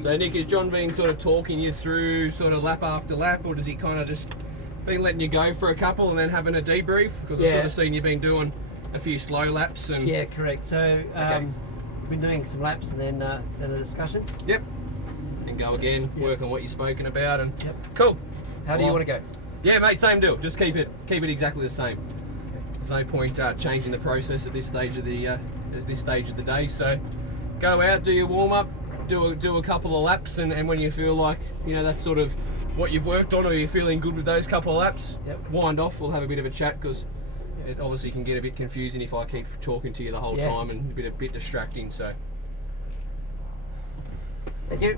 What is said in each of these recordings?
So Nick, has John been sort of talking you through sort of lap after lap, or does he kind of just been letting you go for a couple and then having a debrief? Because I've sort of seen you've been doing a few slow laps and... Yeah, correct. So we've been doing some laps and then a discussion. Yep. And go again, work on what you've spoken about and... Yep. Cool. How do you want to go? Yeah, mate, same deal. Just keep it exactly the same. Okay. There's no point changing the process at this stage of the day. So go out, do your warm up, do a couple of laps, and when you feel like that's sort of what you've worked on, or you're feeling good with those couple of laps, wind off. We'll have a bit of a chat because it obviously can get a bit confusing if I keep talking to you the whole time and a bit distracting. So. Thank you.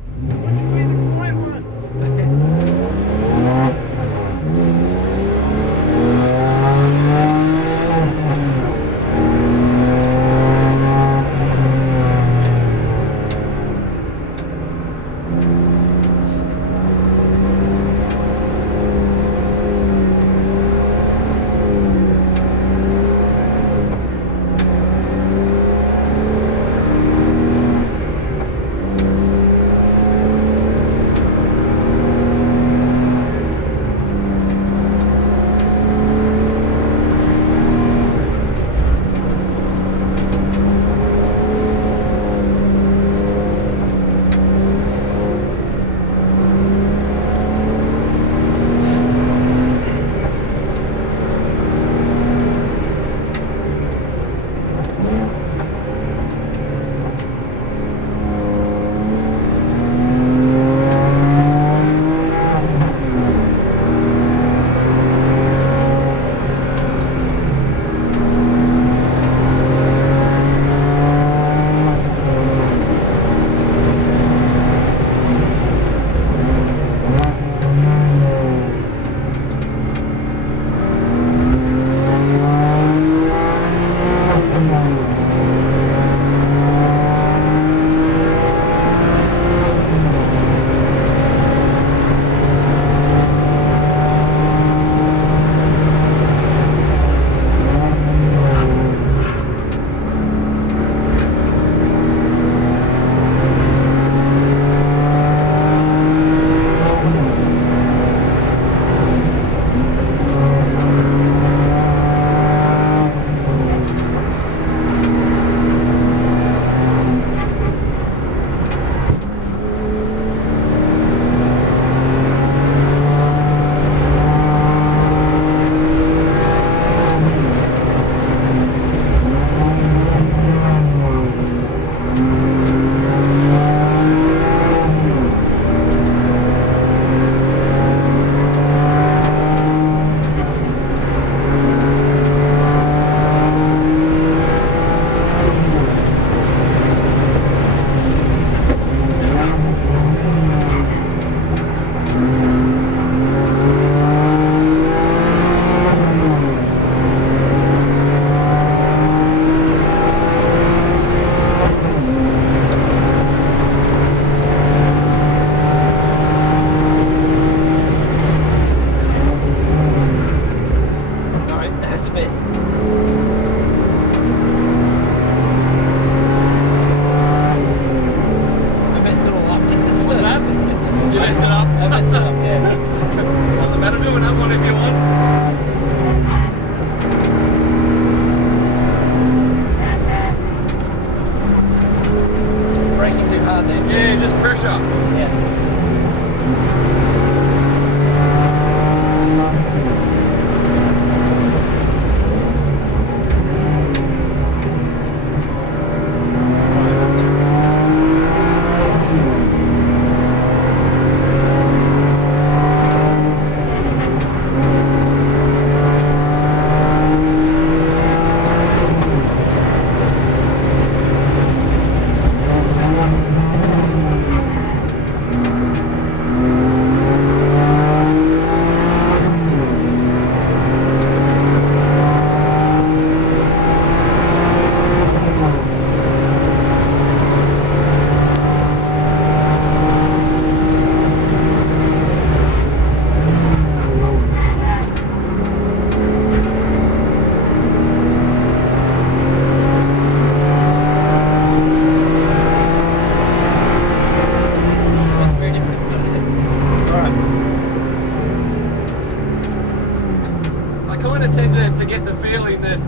to get the feeling that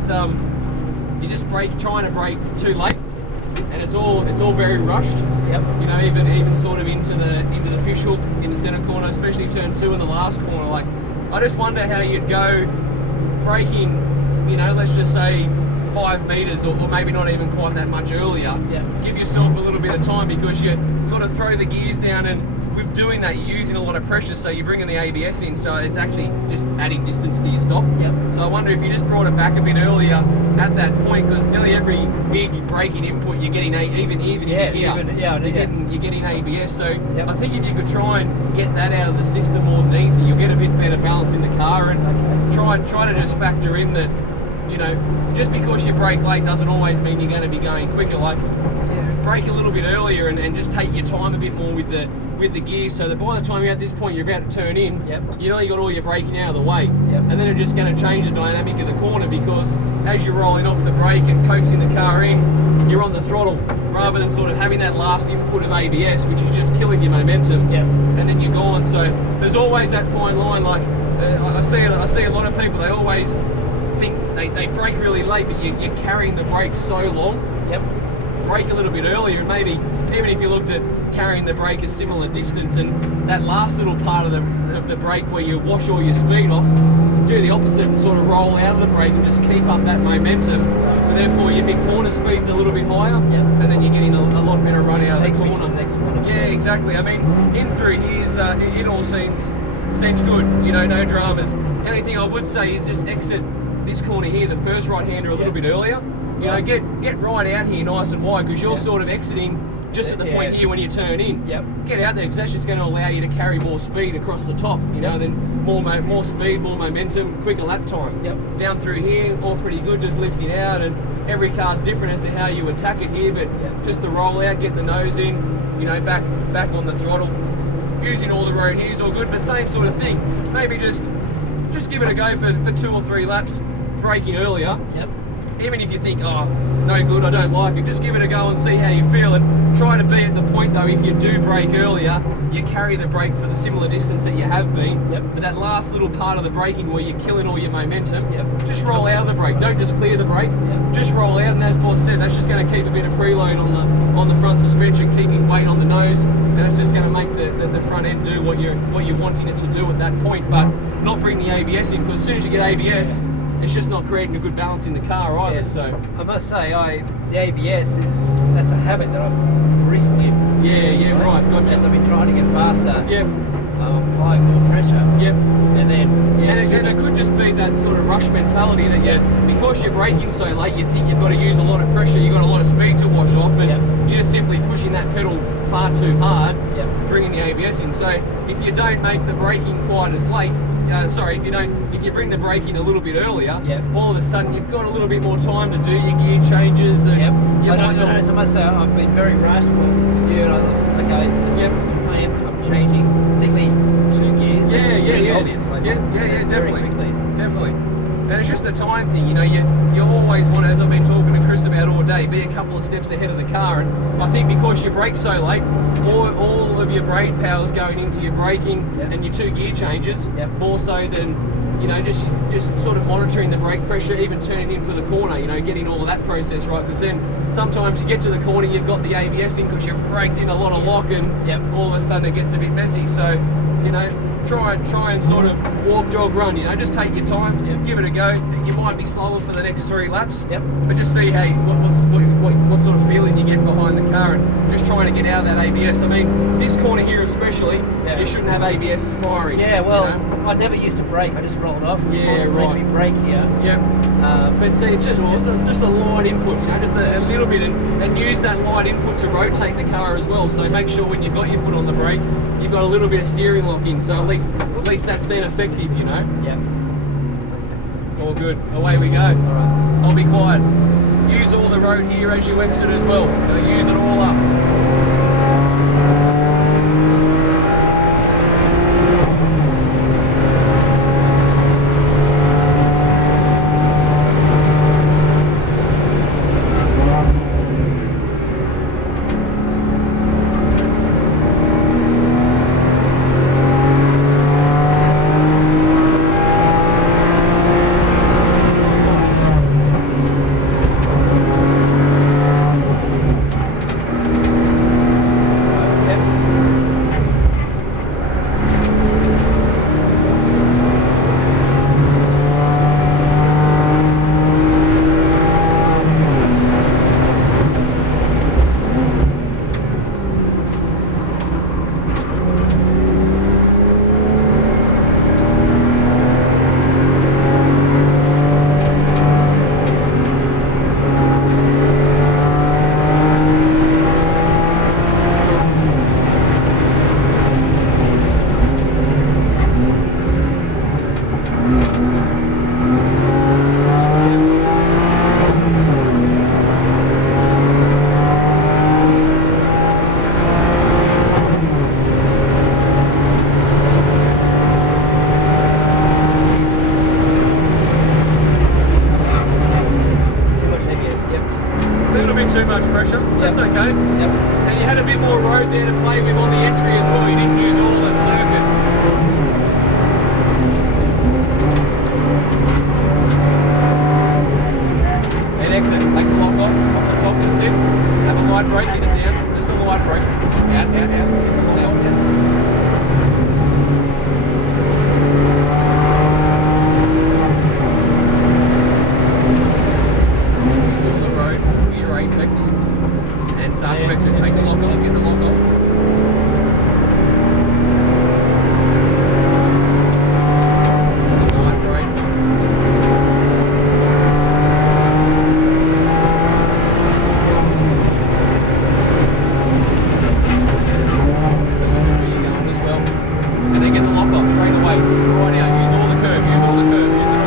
you're just trying to brake too late, and it's all very rushed. Yep. You know, even sort of into the fish hook in the centre corner, especially turn 2 in the last corner. Like, I just wonder how you'd go braking, you know, let's just say 5 metres or maybe not even quite that much earlier. Yep. Give yourself a little bit of time, because you sort of throw the gears down, and with doing that you're using a lot of pressure, so you're bringing the ABS in, so it's actually just adding distance to your stop. Yep. So I wonder if you just brought it back a bit earlier at that point, because nearly every big braking input you're getting even Yeah, in here, you're getting ABS. So Yep. I think if you could try and get that out of the system more than anything, you'll get a bit better balance in the car, and try to just factor in that, you know, just because you brake late doesn't always mean you're going to be going quicker. Like, brake a little bit earlier and just take your time a bit more with the gears, so that by the time you're at this point you're about to turn in, you know, you got all your braking out of the way, and then it's just going to change the dynamic of the corner, because as you're rolling off the brake and coaxing the car in, you're on the throttle rather than sort of having that last input of ABS, which is just killing your momentum, and then you're gone. So there's always that fine line. Like, I see a lot of people, they always think they brake really late, but you're carrying the brake so long. Brake a little bit earlier, and maybe even if you looked at carrying the brake a similar distance, and that last little part of the brake where you wash all your speed off, do the opposite and sort of roll out of the brake and just keep up that momentum. So therefore your big corner speed's a little bit higher, and then you're getting a lot better run out of the corner. To the next corner. Yeah, exactly. I mean, in through here's it all seems good. You know, no dramas. The only thing I would say is just exit this corner here, the first right-hander, a little bit earlier. You know, get right out here nice and wide, because you're sort of exiting just at the point here when you turn in. Get out there, because that's just going to allow you to carry more speed across the top, you know, then more speed, more momentum, quicker lap time. Down through here, all pretty good, just lifting out, and every car's different as to how you attack it here, but just the roll out, get the nose in, you know, back on the throttle. Using all the road here is all good, but same sort of thing. Maybe just give it a go for 2 or 3 laps, braking earlier. Even if you think, oh, no good, I don't like it, just give it a go and see how you feel, and try to be at the point though, if you do brake earlier, you carry the brake for the similar distance that you have been, but that last little part of the braking where you're killing all your momentum, just roll out of the brake, don't just clear the brake, just roll out, and as Boss said, that's just going to keep a bit of preload on the front suspension, keeping weight on the nose, and it's just going to make the front end do what you're wanting it to do at that point, but not bring the ABS in, because as soon as you get ABS, it's just not creating a good balance in the car either. So I must say, the ABS that's a habit that I've recently. Right. Gotcha. As I've been trying to get faster. High core pressure. And then. And it could just be that sort of rush mentality that because you're braking so late, you think you've got to use a lot of pressure, you've got a lot of speed to wash off, and you're just simply pushing that pedal far too hard, bringing the ABS in. So if you don't make the braking quite as late. If you bring the brake in a little bit earlier, all of a sudden you've got a little bit more time to do your gear changes. And I must say, I've been very rash with you, and I'm changing, particularly 2 gears. Obvious. Definitely. And it's just a time thing, you know, you always want, as I've been talking to Chris about all day, be a couple of steps ahead of the car, and I think because you brake so late, all of your brain power's going into your braking and your 2 gear changes, more so than, you know, just sort of monitoring the brake pressure, even turning in for the corner, you know, getting all of that process right, because then sometimes you get to the corner, you've got the ABS in because you've braked in a lot of lock, and all of a sudden it gets a bit messy. So, you know, try and sort of walk, jog, run, you know, just take your time, give it a go. You might be slower for the next 3 laps, but just see what sort of feeling you get behind the car, and just trying to get out of that ABS. I mean, this corner here especially, you shouldn't have ABS firing. Yeah, well, you know? I never used to brake, I just rolled off. Yeah, right. Brake here. But see, just a light input, you know, just a little bit, and use that light input to rotate the car as well. So make sure when you've got your foot on the brake, you've got a little bit of steering lock in. So at least that's then effective, you know. All good. Away we go. All right. I'll be quiet. Use all the road here as you exit as well. Use it all up. okay. Yep. And you had a bit more road there to play with on the entry as well. You didn't use all of the circuit. And exit. Take the lock off the top. That's it. Have a light brake. Get it down. Just a light brake. Out. Get the lock off. And start to exit. Take the lock off, get the lock off. Just the light brake. Where you're going as well. And then get the lock off straight away. Right out. Use all the curb, use all the curb, use it all.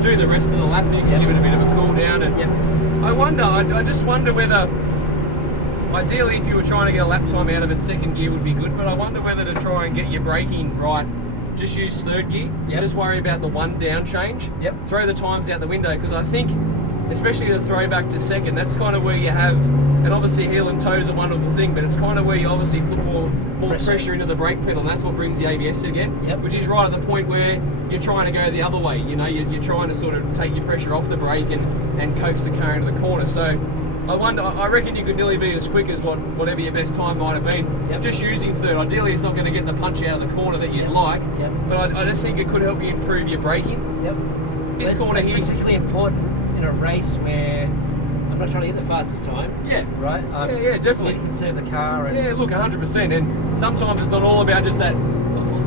Do the rest of the lap, you can give it a bit of a cool down. And I just wonder whether, ideally if you were trying to get a lap time out of it, second gear would be good, but I wonder whether to try and get your braking right, just use third gear. Just worry about the one down change. Throw the times out the window, because I think, especially the throwback to second, that's kind of where you have, and obviously heel and toe is a wonderful thing, but it's kind of where you obviously put more pressure into the brake pedal, and that's what brings the ABS again, which is right at the point where you're trying to go the other way. You know, you're trying to sort of take your pressure off the brake and coax the car into the corner. So I reckon you could nearly be as quick as whatever your best time might have been, just using third. Ideally it's not going to get the punch out of the corner that you'd like, but I just think it could help you improve your braking. This corner here, particularly important in a race where I'm not trying to get the fastest time. Right? Yeah, definitely. You can conserve the car. And look, 100%. And sometimes it's not all about just that.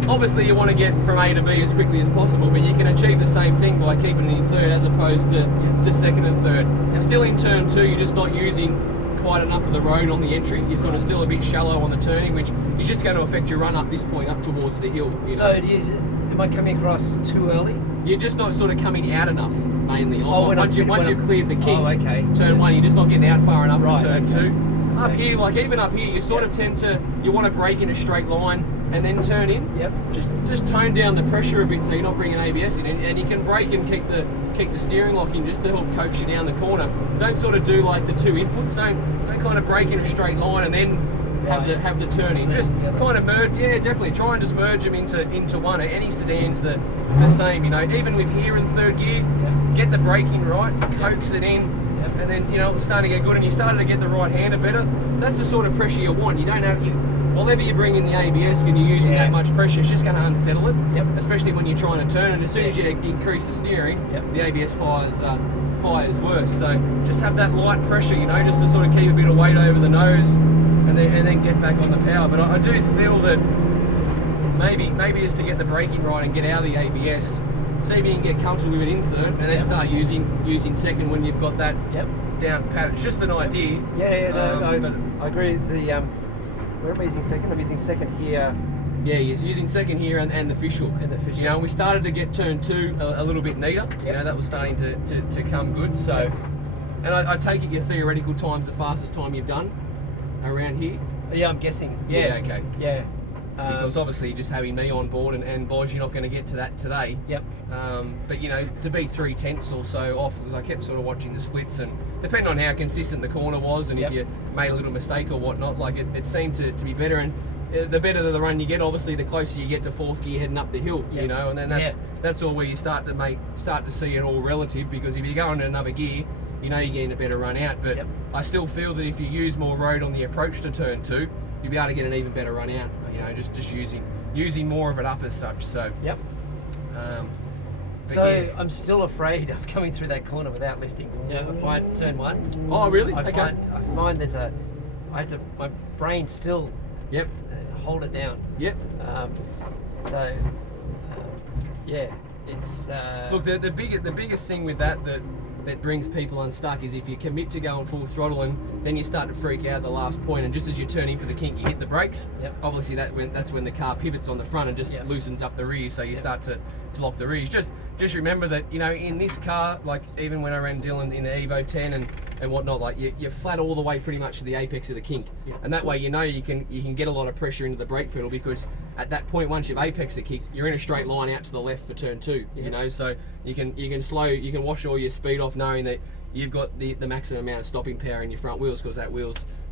Obviously, you want to get from A to B as quickly as possible, but you can achieve the same thing by keeping it in third as opposed to second and third. Still in turn two, you're just not using quite enough of the road on the entry. You're sort of still a bit shallow on the turning, which is just going to affect your run up this point, up towards the hill. Am I coming across too early? You're just not sort of coming out enough, mainly. Once you've cleared the kink, turn one, you're just not getting out far enough for turn two. Up here, like even up here, you sort of tend to, you want to brake in a straight line and then turn in. Just tone down the pressure a bit so you're not bringing ABS in, and you can brake and keep the steering lock in just to help coax you down the corner. Don't sort of do like the two inputs. Don't kind of brake in a straight line and then have the turn in. Just kind of merge. Yeah, definitely try and just merge them into one. Any sedan's the same. You know, even with here in third gear, get the braking right, coax it in. And then, you know, it's starting to get good and you started to get the right hander better. That's the sort of pressure you want. You don't have, whenever you bring in the ABS and you're using that much pressure, it's just going to unsettle it. Yep. Especially when you're trying to turn, and as soon as you increase the steering, the ABS fires worse. So just have that light pressure, you know, just to sort of keep a bit of weight over the nose, and then get back on the power. But I do feel that maybe is to get the braking right and get out of the ABS. See if you can get comfortable with it in third, and then start using second when you've got that down pat. It's just an idea. I agree. Where am I using second? I'm using second here. Yeah, he's using second here and the fish hook. You know, we started to get turn 2 a little bit neater. You know, that was starting to come good. So, and I take it your theoretical time's the fastest time you've done around here. Yeah, I'm guessing. Yeah, okay. Yeah. Because obviously just having me on board and Boz, you're not going to get to that today. Yep. But you know, to be 3/10 or so off, because I kept sort of watching the splits, and depending on how consistent the corner was, and if you made a little mistake or whatnot, like it seemed to be better. And the better the run you get, obviously, the closer you get to 4th gear heading up the hill. You know, and then that's all where you start to see it all relative. Because if you go into another gear, you know you're getting a better run out. But I still feel that if you use more road on the approach to turn 2, you'll be able to get an even better run out. You know, just using more of it up as such. So. So I'm still afraid of coming through that corner without lifting. You know, I find turn 1. Oh, really? I find there's my brain still. Hold it down. It's. Look, the biggest thing with that brings people unstuck is if you commit to going full throttle and then you start to freak out at the last point, and just as you're turning for the kink, you hit the brakes. Obviously, that's when the car pivots on the front and just loosens up the rear, so you start to lock the rears. Just remember that, you know, in this car, like even when I ran Dylan in the Evo 10 and whatnot, like you're flat all the way pretty much to the apex of the kink, and that way you know you can get a lot of pressure into the brake pedal, because at that point, once you've apexed the kick, you're in a straight line out to the left for turn 2. You know, so you can wash all your speed off, knowing that you've got the maximum amount of stopping power in your front wheels, because that wheel's